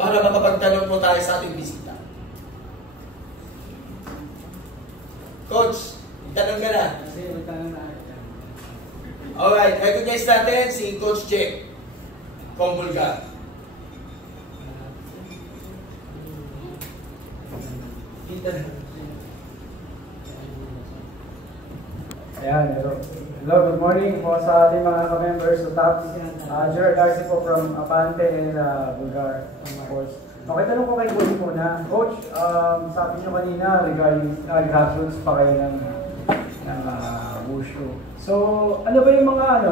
para makapagtanong po tayo sa ating bisita. Coach, tanong ka na. Alright, recognize natin si Coach Jack Convulgar. Ayan, hello, good morning po sa ating mga ka-members sa TAPS. Gerard Garcia po from Abante and Bulgar, of course. Okay, tanong ko kay Coach muna. Coach, sabi nyo kanina regarding grassroots pa kayo ng Wushu. So, ano ba yung mga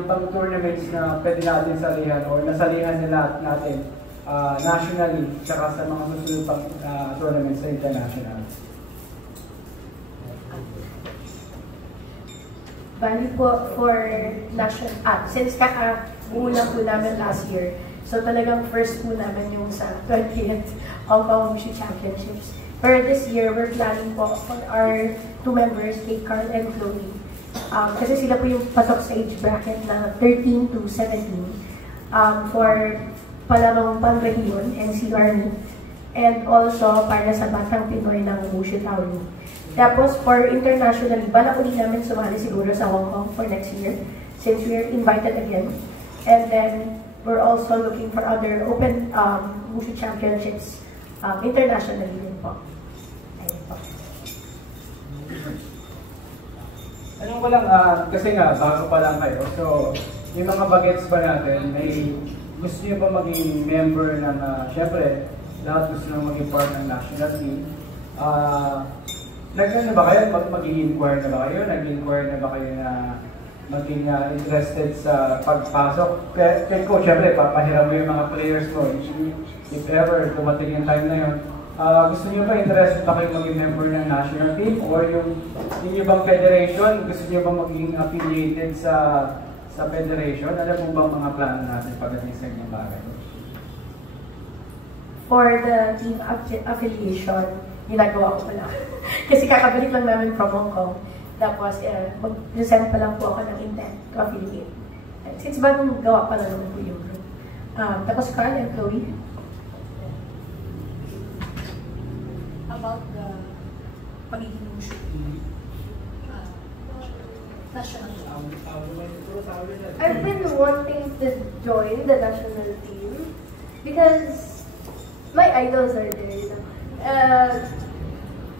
ibang tournaments na pwede natin salihan or nasalihan nila natin nationally tsaka sa mga susunod pang tournaments sa international? Bali po for national, since kaka-una po namin last year, so talagang first po namin yung sa 20th Hong Kong Wushu Championships. For this year, we're planning po for our two members, kay Carl and Chloe. Kasi sila po yung pasok sa age bracket na 13 to 17 for palarong Panrehiyon and Sea Army. And also para sa Batang Pinoy ng Wushu Tauri. Tapos for internationally, balak ulit namin sumali siguro sa Hong Kong for next year since we are invited again. And then we're also looking for other open Wushu Championships internationally din po. Ayun po. Anong ko lang, kasi nga, bago pa lang kayo. So, yung mga bagets ba natin, may gusto nyo ba maging member ng, syempre, lahat gusto nyo maging part ng national team. Nag-ano ba kayo? Mag-i-inquire na ba kayo? Nag-i-inquire na ba kayo na maging interested sa pagpasok? Kaya coach, syempre, papahiram mo yung mga players mo. If ever, dumating yung time na yun. Gusto niyo ba interested ba kayo maging member ng national team? Or yung inyo bang federation, gusto niyo ba maging affiliated sa federation? Alam mo bang mga plano natin pagdating sa inyong bagay? For the team affiliation, ginagawa ko pala. Kasi kakabalik lang namin from Hong Kong. Tapos, mag-present pa lang po ako ng intent to affiliate. Since bagong gawa pa lang naman po yung group. Tapos, Carl and Chloe. About the pagiging Wushu national team. I've been wanting to join the national team because my idols are there, you know.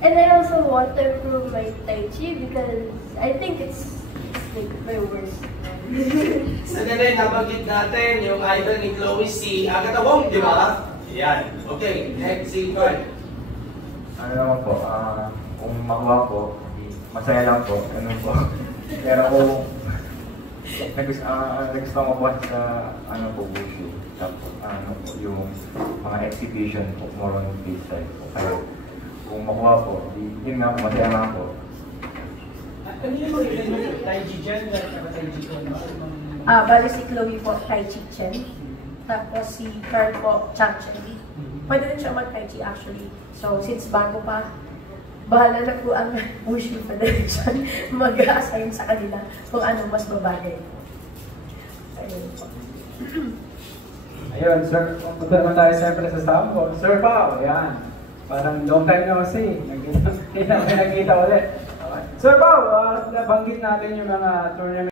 And I also want to improve my Tai Chi because I think it's like my worst. Sana rin nabanggit natin yung idol ni Chloe, si Agatha Wong, di ba? Yan. Okay, next si Carl. Ano naman po, kung makuha po, masaya lang po, ganun po. Pero kung nagusto mo po sa Wushu, tapos po, yung mga exhibition po, more on this side po. Kaya kung makuha po, yun nga po, masaya lang po. Ano yung mga Tai Chi dyan? Tai Chi ko, Bali si Chloe po, Tai Chi Chen. Tapos si Carl po, Chang Chen. Pwede rin siya mag-Tai Chi actually. So, since bago pa, bahala na po ang Wushu Federation mag-assign sa kanila kung ano mas babagay. Ayun po. Ayun, sir, punta naman tayo siyempre sa sample. Sir Pao, yan. Parang long time na kasi. Nagkita ulit. Okay. Sir Pao, nabanggit natin yung mga tournament